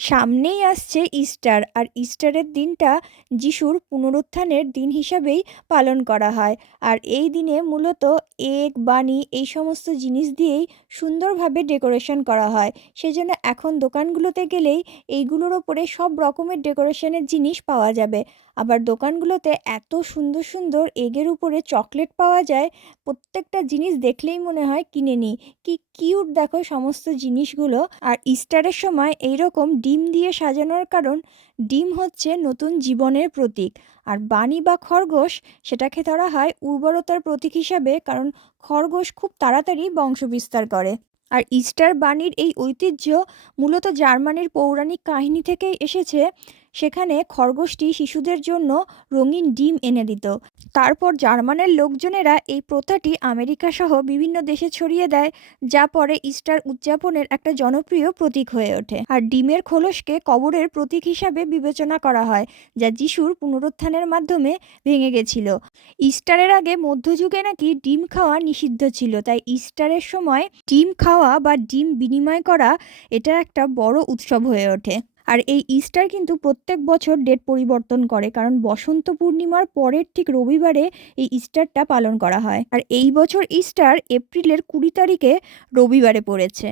সামনেই আসছে ইস্টার, আর ইস্টারের দিনটা যিশুর পুনরুত্থানের দিন হিসাবেই পালন করা হয়। আর এই দিনে মূলত এগ, বানি এই সমস্ত জিনিস দিয়েই সুন্দরভাবে ডেকোরেশন করা হয়। সেজন্য এখন দোকানগুলোতে গেলেই এইগুলোর ওপরে সব রকমের ডেকোরেশনের জিনিস পাওয়া যাবে। আবার দোকানগুলোতে এত সুন্দর সুন্দর এগের উপরে চকলেট পাওয়া যায়, প্রত্যেকটা জিনিস দেখলেই মনে হয় কিনে নিই। কি কিউট দেখো সমস্ত জিনিসগুলো। আর ইস্টারের সময় এইরকম ডিম দিয়ে সাজানোর কারণ, ডিম হচ্ছে নতুন জীবনের প্রতীক। আর বানি বা খরগোশ, সেটাকে ধরা হয় উর্বরতার প্রতীক হিসাবে, কারণ খরগোশ খুব তাড়াতাড়ি বংশবিস্তার করে। আর ইস্টার বানির এই ঐতিহ্য মূলত জার্মানির পৌরাণিক কাহিনী থেকেই এসেছে। সেখানে খরগোশটি শিশুদের জন্য রঙিন ডিম এনে দিত। তারপর জার্মানের লোকজনেরা এই প্রথাটি আমেরিকা সহ বিভিন্ন দেশে ছড়িয়ে দেয়, যা পরে ইস্টার উদযাপনের একটা জনপ্রিয় প্রতীক হয়ে ওঠে। আর ডিমের খোলসকে কবরের প্রতীক হিসাবে বিবেচনা করা হয়, যা যিশুর পুনরুত্থানের মাধ্যমে ভেঙে গেছিল। ইস্টারের আগে মধ্যযুগে নাকি ডিম খাওয়া নিষিদ্ধ ছিল, তাই ইস্টারের সময় ডিম খাওয়া বা ডিম বিনিময় করা এটা একটা বড় উৎসব হয়ে ওঠে। আর এই ইস্টার কিন্তু প্রত্যেক বছর ডেট পরিবর্তন করে, কারণ বসন্ত পূর্ণিমার পরের ঠিক রবিবারে এই ইস্টারটা পালন করা হয়। আর এই বছর ইস্টার এপ্রিলের 20 তারিখে রবিবারে পড়েছে।